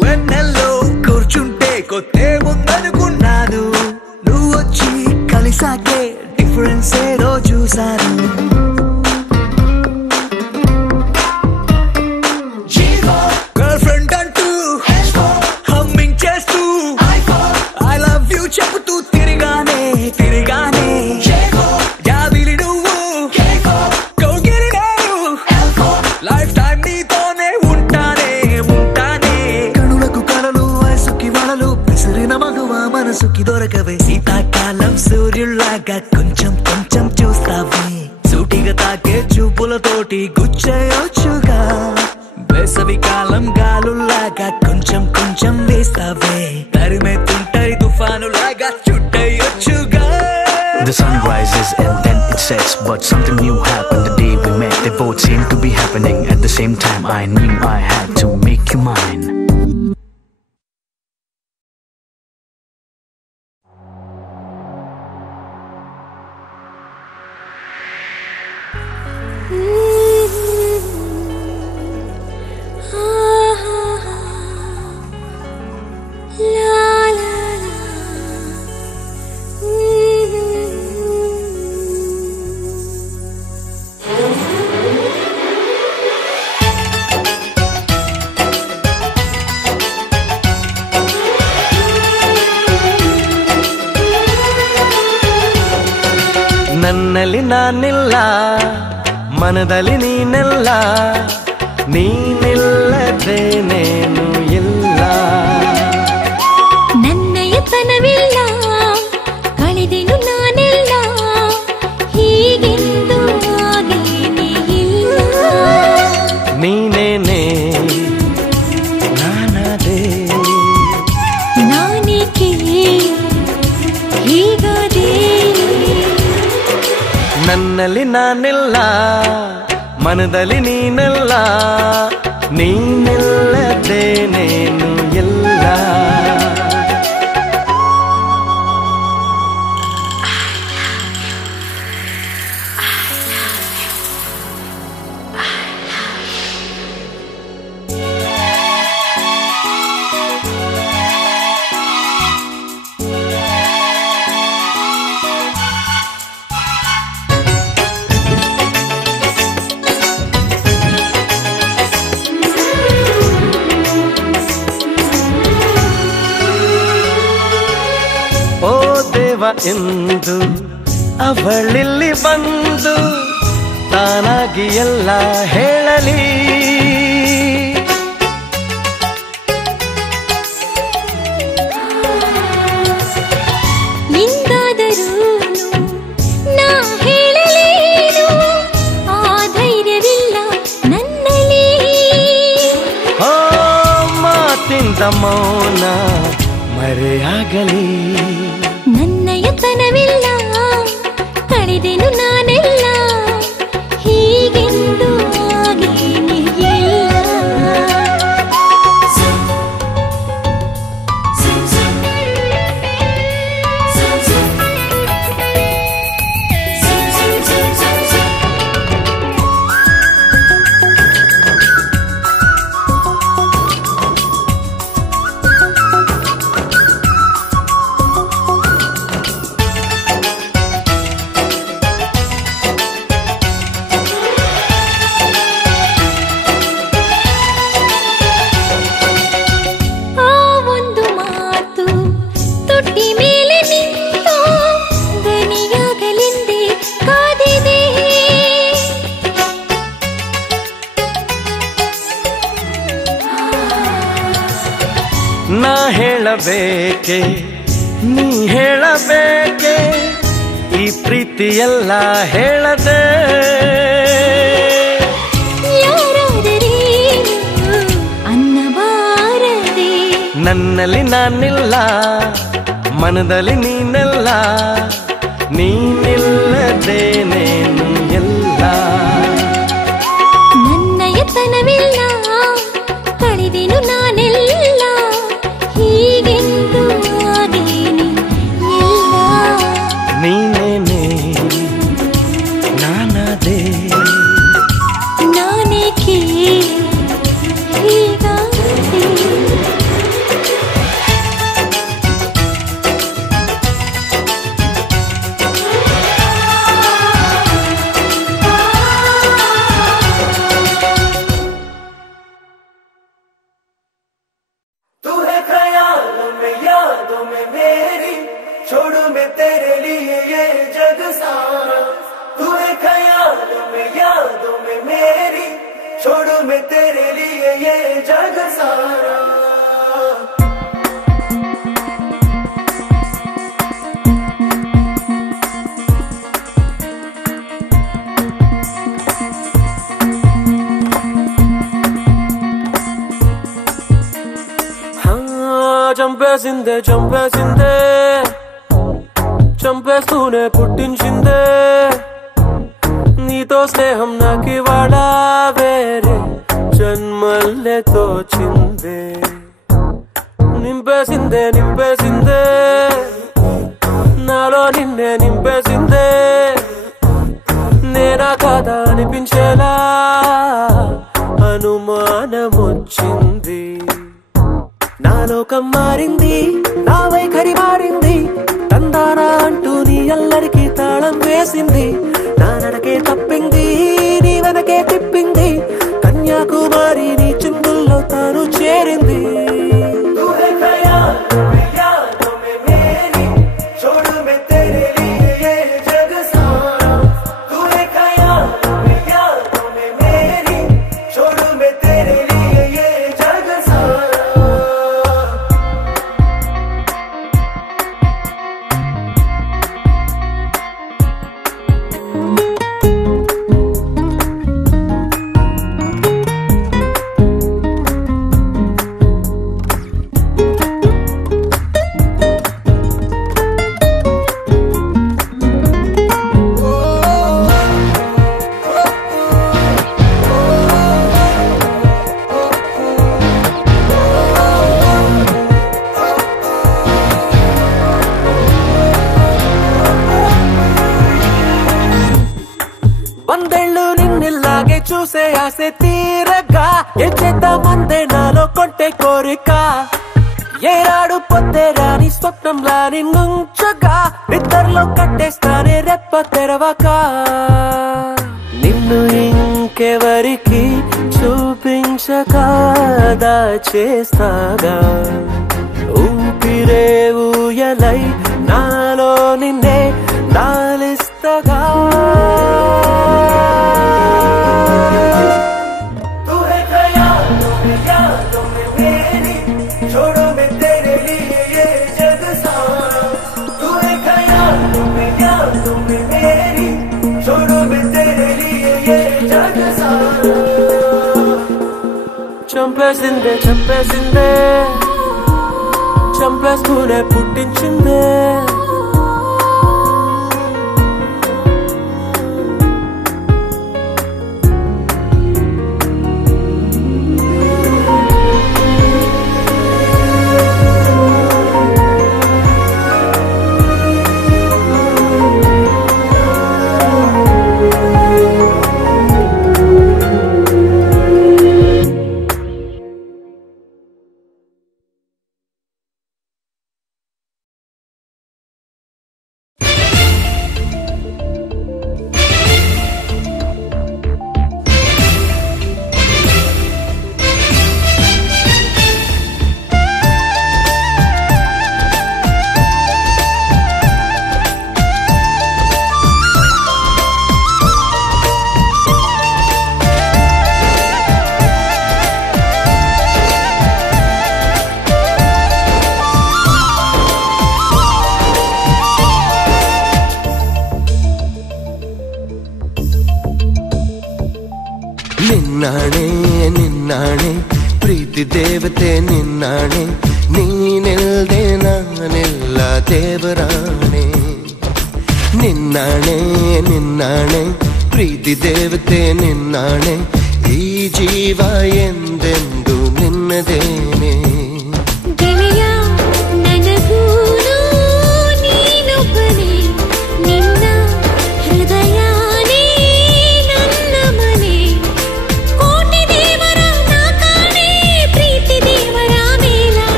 వెన్నెల్లో కూర్చుంటే కొత్తే ముందనుకున్నాను, నువ్వు వచ్చి కలిసాకే డిఫరెన్స్ ఏదో చూశాను. గర్ల్ ఫ్రెండ్ అంటూ హమ్మింగ్ చేస్తూ ఐ లవ్ యూ చెబుతూ తిరిగానే యాదిలి నువ్వు కౌగిలి నేను లైఫ్ టైం నీతోనే ఉంటానే. కనులకు కలలు వయసుకి వలలు విసిరిన మగువ మనసుకి దొరకవే. శీతాకాలం సూర్యుల్లాగా కొంచెం చూస్తావే, సూటిగా తాకే చూపులతోటి గుచ్చేయొచ్చుగా. వేసవి కాలం గాలుల్లాగా కొంచెం వేస్తావే, తరిమెత్తుంటాయి తుఫానులాగా చుట్టయొచ్చుగా. The sun rises and then it sets, but something new happened the day we met. They both seemed to be happening at the same time. I knew I had to make you mine. ನನ್ನಲ್ಲಿ ನಾನಿಲ್ಲ, ಮನದಲ್ಲಿ ನೀನೆಲ್ಲ, ನೀನಿಲ್ಲದೆ ನೇನು ಇಲ್ಲ. ನನ್ನಯತನವಿಲ್ಲ, ಕಳೆದೆನು ನಾನೆಲ್ಲ, ಹೀಗೆಂದು ಆಗೇನೇ ಇಲ್ಲ. ನೀನೇನೆ ನಾನದೇ, ನಾನೇಕೆ ಹೀಗಾದೆ. ನನ್ನಲ್ಲಿ ನಾನಿಲ್ಲ, ಮನದಲ್ಲಿ ನೀನೆಲ್ಲ, ನೀನಿಲ್ಲದೆ ನೇನು ಇಲ್ಲ. ಎಂದು ಅವಳಿಲ್ಲಿ ಬಂದು ತಾನಾಗಿ ಎಲ್ಲ ಹೇಳಲಿ. ನಿಂಗಾದರೂ ನಾ ಹೇಳಲೇನು, ಆ ಧೈರ್ಯವಿಲ್ಲ ನನ್ನಲ್ಲಿ. ಓ ಮಾತಿಂದ ಮೌನ ಮರೆಯಾಗಲಿ. ನನ್ನಯತನವಿಲ್ಲ, ಕಳೆದೆನು ನಾನೆಲ್ಲ, ಹೀಗೆಂದು ಆಗೇನೇ ಇಲ್ಲ. ನಾ ಹೇಳಬೇಕೆ ನೀ ಹೇಳಬೇಕೆ, ಈ ಪ್ರೀತಿಯೆಲ್ಲ ಹೇಳದೆ. ಅನ್ನಬಾರದೆ ನನ್ನಲ್ಲಿ ನಾನಿಲ್ಲ, ಮನದಲ್ಲಿ ನೀನೆಲ್ಲ, ನೀನಿಲ್ಲದೆ ನೇನು ಎಲ್ಲ. ನನ್ನಯತನವಿಲ್ಲ, ಕಳೆದೆನು ನಾನೆಲ್ಲ, ಹೀಗೆಂದು ಆಗೇನೇ ಇಲ್ಲ. ನೀನೇನೆ ನಾನದೇ. छोड़ू मैं तेरे लिए ये जग सारा చంపేసిందే చంపేసిందే చంపేస్తూనే పుట్టించిందే నీతో స్నేహం నాకివాళ వేరే జన్మల్లే తోచిందే నింపేసిందే నింపేసిందే నాలో నిన్నే నింపేసిందే నేనా కాదా అనిపించేలా అనుమానమొచ్చింది నా లోకం మారింది నా వైఖరి మారింది తందానా అంటూ నీ అల్లరికి తాళం వేసింది నా నడకే తప్పింది నీ వెనకే తిప్పింది కన్యాకుమారి నీ చిందుల్లో తాను చేరింది వందేళ్ళు నిన్నిలాగే చూసే ఆసే తీరగా ఏ చేద్దామందే నాలో కొంటే కోరిక ఏనాడు పొద్దే రాని స్వప్నంలా నిన్నుంచగా నిద్రలో కట్టేస్తానే రెప్ప తెరవక నిన్ను ఇంకెవరికి చూపించగా దాచేస్తాగా ఊపిరే ఊయలై నాలో నిన్నే నాలిస్తగా చంపేసిందే చంపేసిందే చంపేస్తూనే పుట్టించిందే ನಿನ್ನಾಣೆ ನಿನ್ನಾಣೆ ಪ್ರೀತಿ ದೇವತೆ ನಿನ್ನಾಣೆ ನೀನಿಲ್ದೆ ನಾನೆಲ್ಲ ದೇವರಾಣೆ ನಿನ್ನಾಣೆ ನಿನ್ನಾಣೆ ಪ್ರೀತಿ ದೇವತೆ ನಿನ್ನಾಣೆ ಈ ಜೀವ ಎಂದೆಂದು ನಿನ್ನದೇನೆ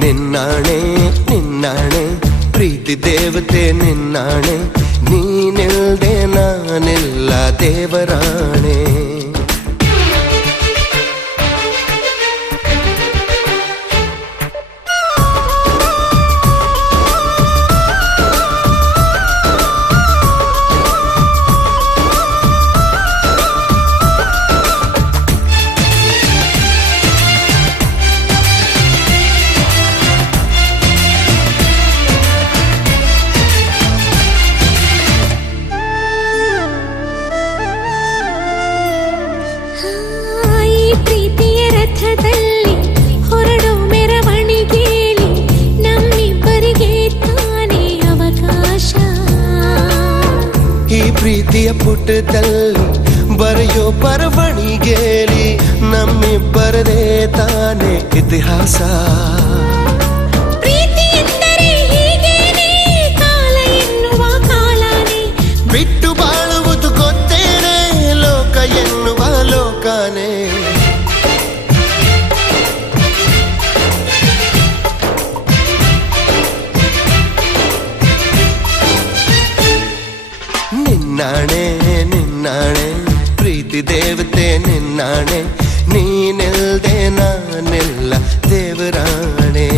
ನಿನ್ನಾಣೆ ನಿನ್ನಾಣೆ ಪ್ರೀತಿ ದೇವತೆ ನಿನ್ನಾಣೆ ನೀನಿಲ್ದೆ ನಾನೆಲ್ಲ ದೇವರಾಣೆ ಪ್ರೀತಿಯ ಪುಟದಲ್ಲಿ ಬರೆಯೋ ಬರವಣಿಗೆಯಲ್ಲಿ ನಮ್ಮಿಬ್ಬರದೇ ತಾನೇ ಇತಿಹಾಸ. ಪ್ರೀತಿ ಎಂದರೆ ಹೀಗೇನೆ, ಕಾಲ ಎನ್ನುವ ಕಾಲನೇ ಬಿಟ್ಟು ಬಾಳುವುದು ಗೊತ್ತೇನೆ, ಲೋಕ ಎನ್ನುವ ಲೋಕನೇ. ನಿನ್ನಾಣೆ ನಿನ್ನಾಣೆ ಪ್ರೀತಿ ದೇವತೆ ನಿನ್ನಾಣೆ, ನೀನಿಲ್ದೆ ನಾನೆಲ್ಲ ದೇವರಾಣೆ.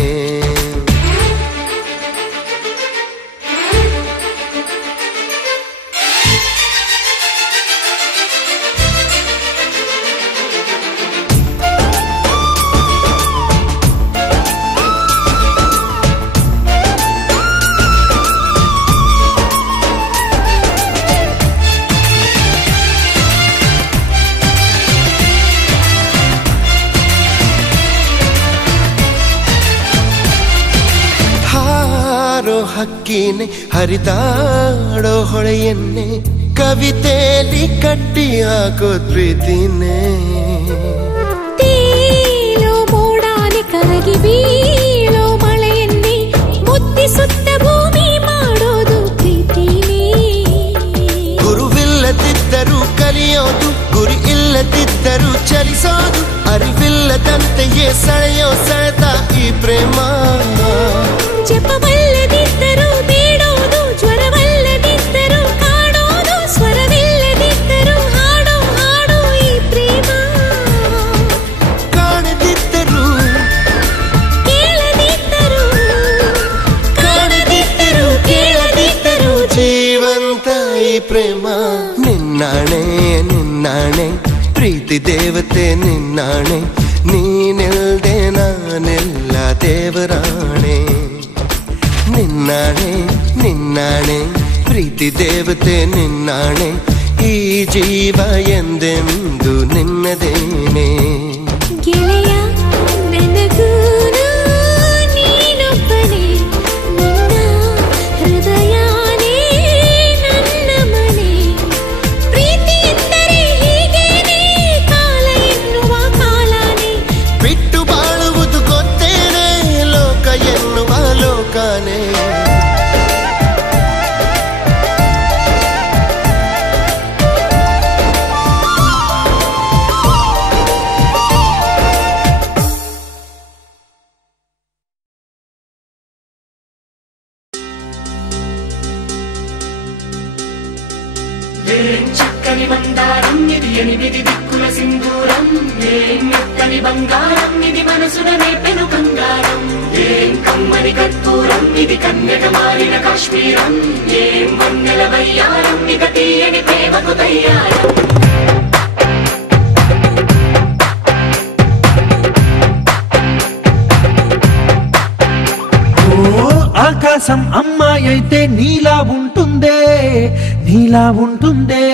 ಹಕ್ಕಿನೇ ಹರಿದಾಡೋ ಹೊಳೆಯನ್ನೇ ಕವಿತೆಯಲ್ಲಿ ಕಟ್ಟಿ ಹಾಕೋ ಪ್ರೀತಿನೇ. ತೇಲೋ ಮೋಡಾನೆ ಕರಗಿ ಬೀಳೋ ಮಳೆಯನ್ನೇ ಮುತ್ತಿಸುತ್ತ ಭೂಮಿ ಮಾಡೋದು ಪ್ರೀತಿನೇ. ಗುರುವಿಲ್ಲದಿದ್ದರೂ ಕಲಿಯೋದು, ಗುರಿ ಇಲ್ಲದಿದ್ದರೂ ಚಲಿಸೋದು, ಅರಿವಿಲ್ಲದಂತೆಯೇ ಸೆಳೆಯೋ ಸೆಳೆತ ಈ ಪ್ರೇಮ. ಜಪವಲ್ಲದಿದ್ದರೂ ಬೇಡೋದು, ಜ್ವರವಲ್ಲದಿದ್ದರೂ ಕಾಡೋದು, ಸ್ವರವಿಲ್ಲದಿದ್ದರೂ ಹಾಡೋ ಹಾಡೋ ಈ ಪ್ರೇಮ. ಕಾಣದಿದ್ದರೂ ಕೇಳದಿದ್ದರೂ, ಕಾಣದಿದ್ದರೂ ಕೇಳದಿದ್ದರೂ ಜೀವಂತ ಈ ಪ್ರೇಮ. ನಿನ್ನಾಣೆ ನಿನ್ನಾಣೆ ಪ್ರೀತಿ ದೇವತೆ ನಿನ್ನಾಣೆ, ನೀನಿಲ್ದೆ ನಾನೆಲ್ಲ ದೇವರಾಣೆ. ನಿನ್ನಾಣೆ ನಿನ್ನಾಣೆ ಪ್ರೀತಿ ದೇವತೆ ನಿನ್ನಾಣೆ, ಈ ಜೀವ ಎಂದೆಂದು ನಿನ್ನದೇನೆ. ಗೆಳೆಯ ನನಗೂನು ನೀನೊಬ್ಬನೇ, ನಿನ್ನ ಹೃದಯನೇ ನನ್ನ ಮನೆ. ಪ್ರೀತಿ ಎಂದರೆ ಹೀಗೇನೆ, ಕಾಲ ಎನ್ನುವ ಕಾಲನೇ ಬಿಟ್ಟು ಬಾಳುವುದು ಗೊತ್ತೇನೆ, ಲೋಕ ಎನ್ನುವ ಲೋಕನೇ. చక్కని బంగారం ఇది, ఎనిమిది దిక్కుల సింధూరం. ఏం మెత్తని బంగారం ఇది, మనసున నేపెను బంగారం. ఏం కమ్మని కర్పూరం ఇది, కన్యక మారిన కాశ్మీరం. ఏం వన్నెల వయ్యారం ఇక తీయని ప్రేమకు తయ్యారం. ఆకాశం అమ్మాయి అయితే నీలా ఉంటుందే, నీలా ఉంటుందే.